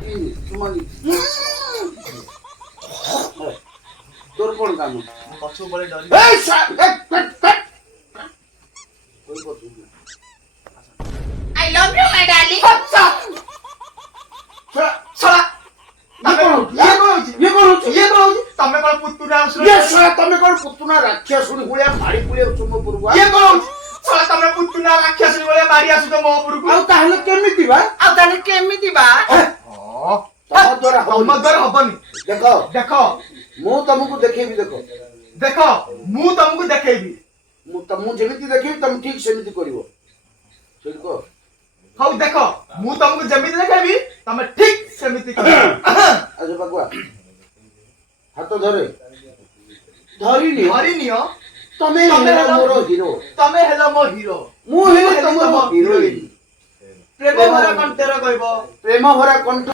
सुमनी तोर कौन काम पछो बड़े डरी ए कट कोई को I love you my darling छला ये कौन तमे कोन पुतुरा आसु ये साला तमे कौन पुतुना राक्षस सुनी हुलिया मारी पुलिया तुम पुरवा ये कोन छला तमे पुतुरा राक्षस बोले मारी आसु तो मो पुरु आ ताहले केमिति बा आ ताले केमिति बा तम द्वारा तमदर हबनी देखो देखो मु तुमको देखेबी देखो देखो मु तुमको देखेबी मु तुम जेमिति देखेबी तुम ठीक सेमिति करिवो सेठको हौ देखो मु तुमको जेमिति देखेबी तमे ठीक सेमिति करिवो अच्छा बकुआ हाथ धरे धरी नियो तमे हेलो मोर हीरो तमे हेलो मो हीरो मु हेलो तमर हीरोइन प्रेम भरा कंठर कहबो प्रेम भरा कंठ